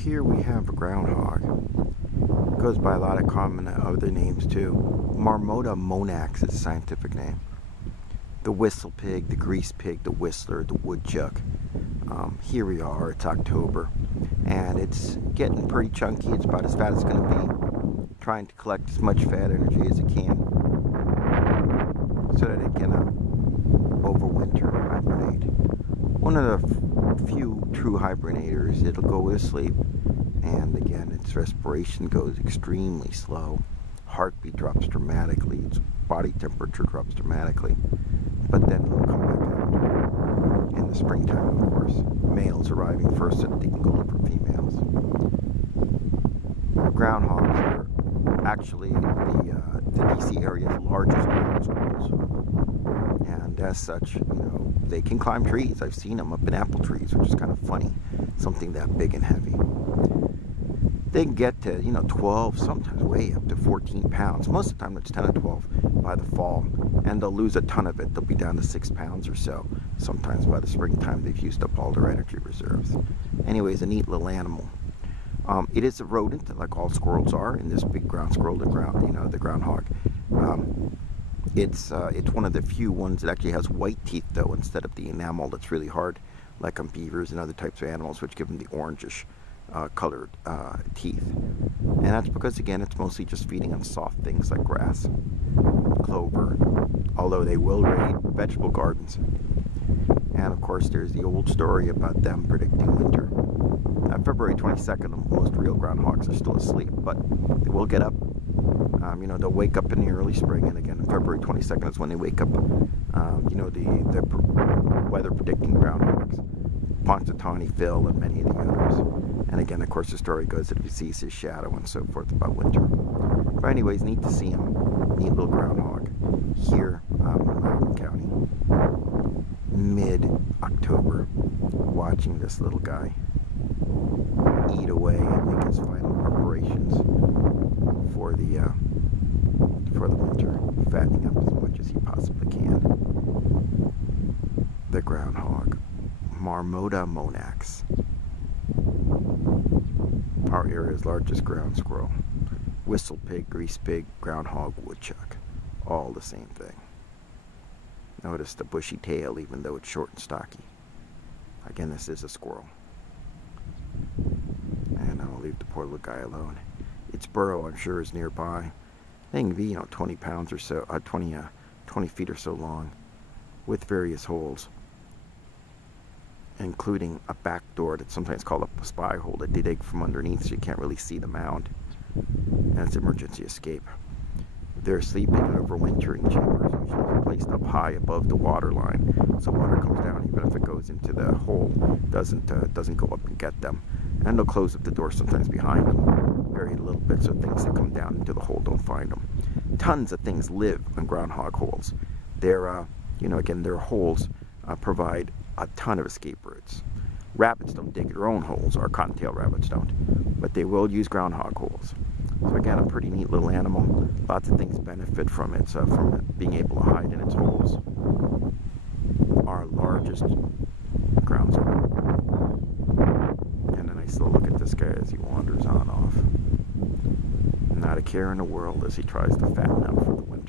here we have a groundhog. Goes by a lot of common other names too. Marmota monax is the scientific name. The whistle pig, the grease pig, the whistler, the woodchuck. Here we are, it's October, and it's getting pretty chunky. It's about as fat as it's going to be. Trying to collect as much fat energy as it can so that it can overwinter, hibernate. One of the few true hibernators. It'll go to sleep, and again, its respiration goes extremely slow. Heartbeat drops dramatically. Its body temperature drops dramatically. But then it'll come back out in the springtime, of course. Males arriving first so that they can go look for females. Groundhogs are actually the DC area's largest ground squirrels. And as such, they can climb trees. I've seen them up in apple trees, which is kind of funny. Something that big and heavy. They can get to, 12, sometimes way up to 14 pounds. Most of the time it's 10 or 12 by the fall. And they'll lose a ton of it. They'll be down to 6 pounds or so. Sometimes by the springtime they've used up all their energy reserves. Anyways, a neat little animal. It is a rodent, like all squirrels are, and this big ground squirrel, the groundhog. It's one of the few ones that actually has white teeth, though, instead of the enamel that's really hard, like on beavers and other types of animals, which give them the orangish colored teeth. And that's because, again, it's mostly just feeding on soft things like grass, clover, although they will raid vegetable gardens. And of course, there's the old story about them predicting winter. February 22nd, most real groundhogs are still asleep, but they will get up. They'll wake up in the early spring, and again, February 22nd is when they wake up. The weather predicting groundhogs, Punxsutawney Phil, and many of the others. And again, of course, the story goes that if he sees his shadow and so forth about winter. But anyways, neat to see him. Neat little groundhog here in Loudoun County, mid-October, watching this little guy eat away and make his final preparations for the winter, fattening up as much as he possibly can. The groundhog, Marmota monax, our area's largest ground squirrel. Whistle pig, grease pig, groundhog, woodchuck, all the same thing. Notice the bushy tail, even though it's short and stocky. Again, this is a squirrel. And I'll leave the poor little guy alone. Its burrow, I'm sure, is nearby. They can be, 20 pounds or so, 20 feet or so long, with various holes, including a back door that's sometimes called a spy hole that they dig from underneath so you can't really see the mound. And it's emergency escape. They're sleeping in overwintering chambers, usually placed up high above the water line, so water comes down even if it goes into the hole, doesn't go up and get them. And they'll close up the door sometimes behind them, very little bit, so things that come down into the hole don't find them. Tons of things live on groundhog holes. They're, again, their holes provide a ton of escape routes. Rabbits don't dig their own holes, or cottontail rabbits don't, but they will use groundhog holes. So again, a pretty neat little animal. Lots of things benefit from it, from it being able to hide in its holes. Our largest ground squirrel. And a nice little look at this guy as he wanders on off. Not a care in the world as he tries to fatten up for the winter.